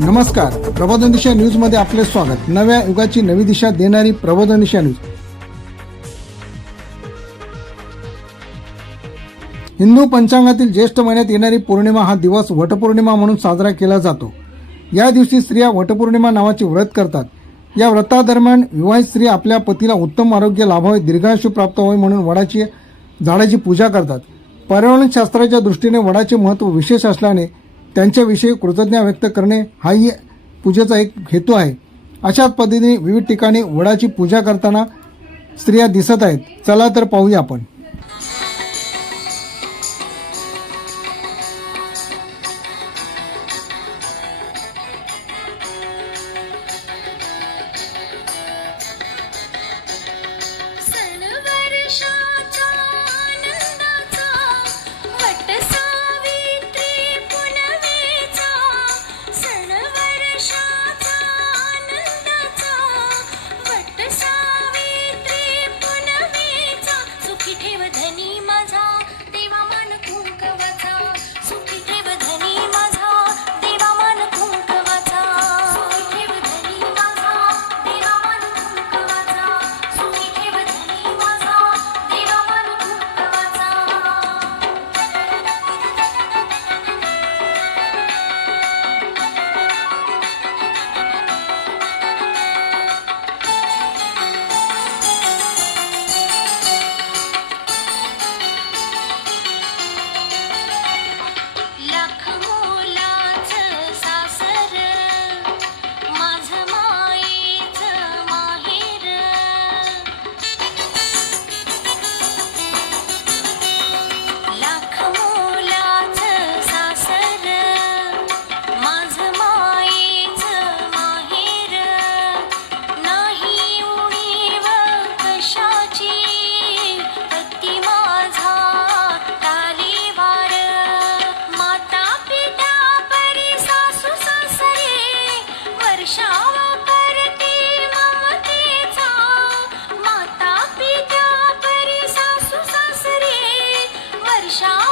नमस्कार. प्रबोधन दिशा न्यूजमध्ये आपले स्वागत. नव्या युगाची नवी दिशा देणारी प्रबोधन दिशा न्यूज. हिंदू पंचांगातील ज्येष्ठ महिन्यात येणारी पौर्णिमा हा दिवस वटपौर्णिमा म्हणून साजरा केला जातो. या दिवशी स्त्रिया वटपौर्णिमा नावाचे व्रत करतात. या व्रतादरम्यान विवाहित स्त्री आपल्या पतीला उत्तम आरोग्य लाभावे दीर्घायुष्य प्राप्त व्हावे म्हणून वडाची झाडाची पूजा करतात. पर्यावरण शास्त्राच्या दृष्टीने वडाचे महत्त्व विशेष असल्याने त्यांच्याविषयी कृतज्ञता व्यक्त करणे हाही पूजेचा एक हेतू आहे. अशाच पद्धतीने विविध ठिकाणी वडाची पूजा करताना स्त्रिया दिसत आहेत. चला तर पाहूया आपण. 上。